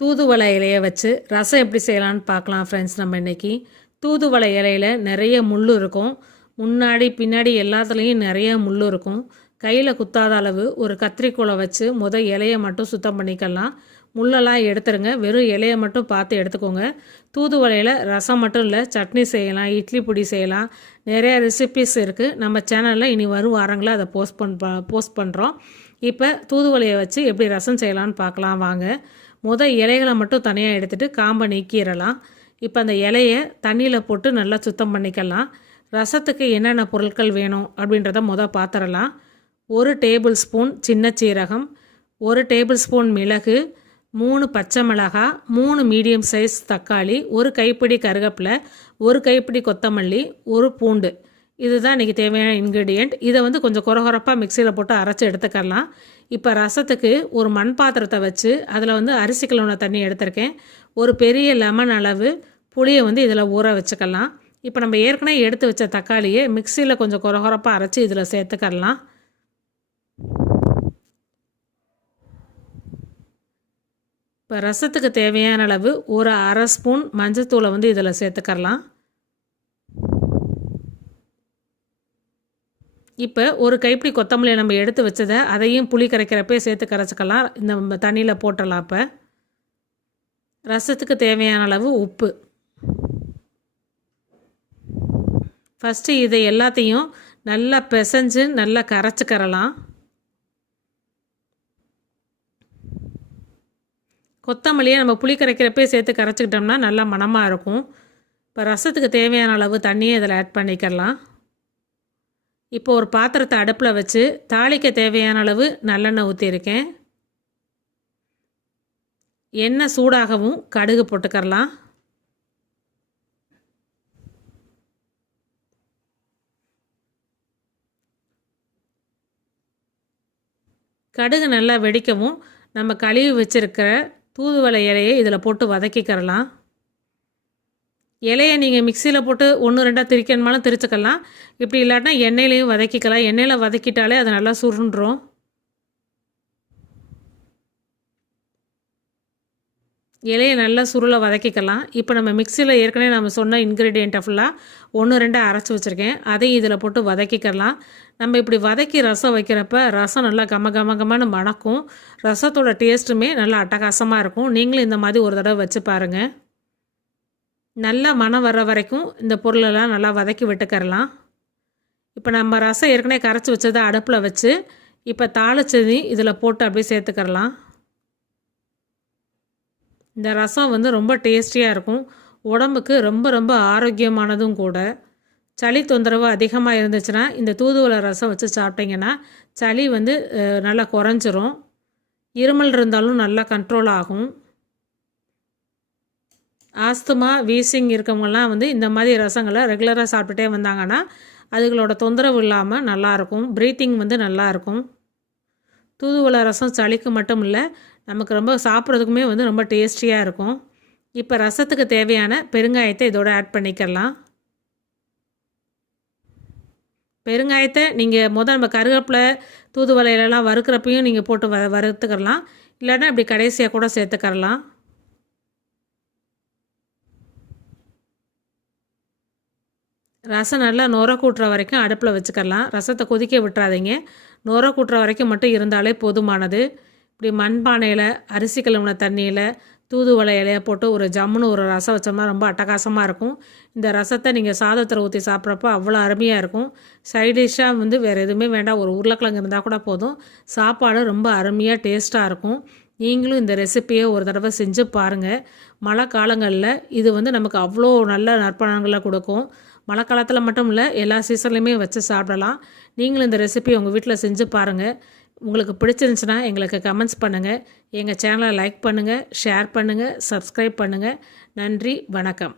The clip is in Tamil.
தூதுவளை இலையை வச்சு ரசம் எப்படி செய்யலாம்னு பார்க்கலாம் ஃப்ரெண்ட்ஸ் நம்ம இன்றைக்கி தூதுவளை இலையில நிறைய முள் இருக்கும். முன்னாடி பின்னாடி எல்லாத்துலேயும் நிறைய முள் இருக்கும். கையில் குத்தாத அளவு ஒரு கத்திரிக்கோலை வச்சு முத இலையை மட்டும் சுத்தம் பண்ணிக்கலாம். முள்ளெல்லாம் எடுத்துருங்க. வெறும் இலையை மட்டும் பார்த்து எடுத்துக்கோங்க. தூதுவளையில் ரசம் மட்டும் இல்லை சட்னி செய்யலாம் இட்லி பொடி செய்யலாம். நிறைய ரெசிபிஸ் இருக்குது நம்ம சேனலில் இனி வரும் வாரங்களில் அதை போஸ்ட் பண் போஸ்ட் பண்ணுறோம் இப்போ தூதுவளையை வச்சு எப்படி ரசம் செய்யலாம்னு பார்க்கலாம். வாங்க. முத இலைகளை மட்டும் தனியாக எடுத்துகிட்டு காம்பை நீக்கிடலாம். இப்போ அந்த இலையை தண்ணியில் போட்டு நல்லா சுத்தம் பண்ணிக்கலாம். ரசத்துக்கு என்னென்ன பொருட்கள் வேணும் அப்படின்றத முத பார்த்துடலாம் ஒரு டேபிள் ஸ்பூன் சின்ன சீரகம் ஒரு டேபிள் ஸ்பூன் மிளகு மூணு பச்சை மிளகாய் மூணு மீடியம் சைஸ் தக்காளி ஒரு கைப்பிடி கருவேப்பிலை ஒரு கைப்பிடி கொத்தமல்லி ஒரு பூண்டு. இதுதான் இன்றைக்கி தேவையான இன்க்ரீடியண்ட் இதை வந்து கொஞ்சம் குறகுறப்பாக மிக்சியில் போட்டு அரைச்சி எடுத்துக்கலாம் இப்போ ரசத்துக்கு ஒரு மண் பாத்திரத்தை வச்சு அதில் வந்து அரிசி கிழவுன தண்ணி எடுத்திருக்கேன். ஒரு பெரிய லெமன் அளவு புளியை வந்து இதில் ஊற வச்சுக்கலாம். இப்போ நம்ம ஏற்கனவே எடுத்து வச்ச தக்காளியை மிக்சியில் கொஞ்சம் குறகுறப்பாக அரைச்சி இதில் சேர்த்துக்கலாம் இப்போ ரசத்துக்கு தேவையான அளவு ஒரு அரை ஸ்பூன் மஞ்சத்தூளை வந்து இதில் சேர்த்துக்கரலாம். இப்போ ஒரு கைப்பிடி கொத்தமல்லியை நம்ம எடுத்து வச்சதை அதையும் புளி கரைக்கிறப்பே சேர்த்து கரைச்சிக்கலாம். இந்த தண்ணியில் போட்டுடலாம் இப்போ. ரசத்துக்கு தேவையான அளவு உப்பு. ஃபஸ்ட்டு இதை எல்லாத்தையும் நல்லா பிசைஞ்சு நல்லா கரைச்சிக்கரலாம் கொத்தமல்லியை நம்ம புளி கரைக்கிறப்பே சேர்த்து கரைச்சிக்கிட்டோம்னா நல்லா மணமாக இருக்கும். இப்போ ரசத்துக்கு தேவையான அளவு தண்ணியை இதில் ஆட் பண்ணிக்கலாம் இப்போ ஒரு பாத்திரத்தை அடுப்பில் வச்சு தாளிக்க தேவையான அளவு நல்லெண்ணெய் ஊற்றிருக்கேன் எண்ணெய் சூடாகவும் கடுகு போட்டுக்கரலாம் கடுகு நல்லா வெடிக்கவும் நம்ம கழுவி வச்சுருக்கிற தூதுவளை இலையை இதில் போட்டு வதக்கிக்கிறலாம். இலையை நீங்கள் மிக்சியில் போட்டு ஒன்று ரெண்டாக திரிக்கணுமாலும் திரிச்சுக்கலாம். இப்படி இல்லாட்டினா எண்ணெயிலையும் வதக்கிக்கலாம். எண்ணெயில் வதக்கிட்டாலே அது நல்லா சுருண்டுரும். இலையை நல்லா சுருளை வதக்கிக்கலாம். இப்போ நம்ம மிக்சியில் ஏற்கனவே நம்ம சொன்ன இன்க்ரீடியண்ட்டை ஃபுல்லாக ஒன்று ரெண்டாக அரைச்சி வச்சுருக்கேன். அதையும் இதில் போட்டு வதக்கிக்கலாம். நம்ம இப்படி வதக்கி ரசம் வைக்கிறப்ப ரசம் நல்லா கம கம கமன்னு மணக்கும். ரசத்தோட டேஸ்ட்டுமே நல்லா அட்டகாசமாக இருக்கும். நீங்களும் இந்த மாதிரி ஒரு தடவை வச்சு பாருங்கள் நல்லா மனம் வர்ற வரைக்கும் இந்த பொருளெல்லாம் நல்லா வதக்கி விட்டுக்கரலாம் இப்போ நம்ம ரசம் ஏற்கனவே கரைச்சி வச்சதை அடுப்பில் வச்சு இப்போ தாளிச்சதையும் இதில் போட்டு அப்படியே சேர்த்துக்கரலாம் இந்த ரசம் வந்து ரொம்ப டேஸ்டியாக இருக்கும். உடம்புக்கு ரொம்ப ரொம்ப ஆரோக்கியமானதும் கூட. சளி தொந்தரவு அதிகமாக இருந்துச்சுன்னா இந்த தூதுவளை ரசம் வச்சு சாப்பிட்டிங்கன்னா சளி வந்து நல்லா குறைஞ்சிரும். இருமல் இருந்தாலும் நல்லா கண்ட்ரோல் ஆகும். ஆஸ்துமா வீசிங் இருக்கவங்கலாம் வந்து இந்த மாதிரி ரசங்களை ரெகுலராக சாப்பிட்டுட்டே வந்தாங்கன்னா அதுகளோட தொந்தரவு இல்லாமல் நல்லாயிருக்கும். ப்ரீத்திங் வந்து நல்லாயிருக்கும். தூதுவளை ரசம் சளிக்கு மட்டும் இல்லை நமக்கு ரொம்ப சாப்பிட்றதுக்குமே வந்து ரொம்ப டேஸ்டியாக இருக்கும். இப்போ ரசத்துக்கு தேவையான பெருங்காயத்தை இதோட ஆட் பண்ணிக்கலாம். பெருங்காயத்தை நீங்கள் முதல் நம்ம கருவேப்பிலை தூதுவளையிலலாம் வறுக்கிறப்பையும் நீங்கள் போட்டு வ வறுத்துக்கலாம். இல்லைன்னா இப்படி கடைசியாக கூட சேர்த்துக்கரலாம். ரசம் நல்லா நுர கூட்டுற வரைக்கும் அடுப்பில் வச்சுக்கலாம் ரசத்தை கொதிக்க விட்டுறாதீங்க. நுர கூட்டுற வரைக்கும் மட்டும் இருந்தாலே போதுமானது. இப்படி மண்பானையில் அரிசி கழுவுன தண்ணியில் தூதுவளை இலையை போட்டு ஒரு ஜம்முன்னு ஒரு ரசம் வச்சோம்னா ரொம்ப அட்டகாசமாக இருக்கும். இந்த ரசத்தை நீங்கள் சாதத்தில் ஊற்றி சாப்பிட்றப்போ அவ்வளோ அருமையாக இருக்கும். சைடிஷ்ஷாக வந்து வேறு எதுவுமே வேண்டாம். ஒரு உருளைக்கிழங்கு இருந்தால் கூட போதும். சாப்பாடு ரொம்ப அருமையாக டேஸ்ட்டாக இருக்கும். நீங்களும் இந்த ரெசிப்பியை ஒரு தடவை செஞ்சு பாருங்கள் மழை காலங்களில் இது வந்து நமக்கு அவ்வளோ நல்ல நற்பணங்களை கொடுக்கும். மழை காலத்தில் மட்டும் இல்லை எல்லா சீசன்லையுமே வச்சு சாப்பிடலாம். நீங்களும் இந்த ரெசிபி உங்கள் வீட்டில் செஞ்சு பாருங்கள் உங்களுக்கு பிடிச்சிருந்துச்சுன்னா எங்களுக்கு கமெண்ட்ஸ் பண்ணுங்கள் எங்கள் சேனலை லைக் பண்ணுங்கள் ஷேர் பண்ணுங்கள் சப்ஸ்கிரைப் பண்ணுங்கள் நன்றி வணக்கம்.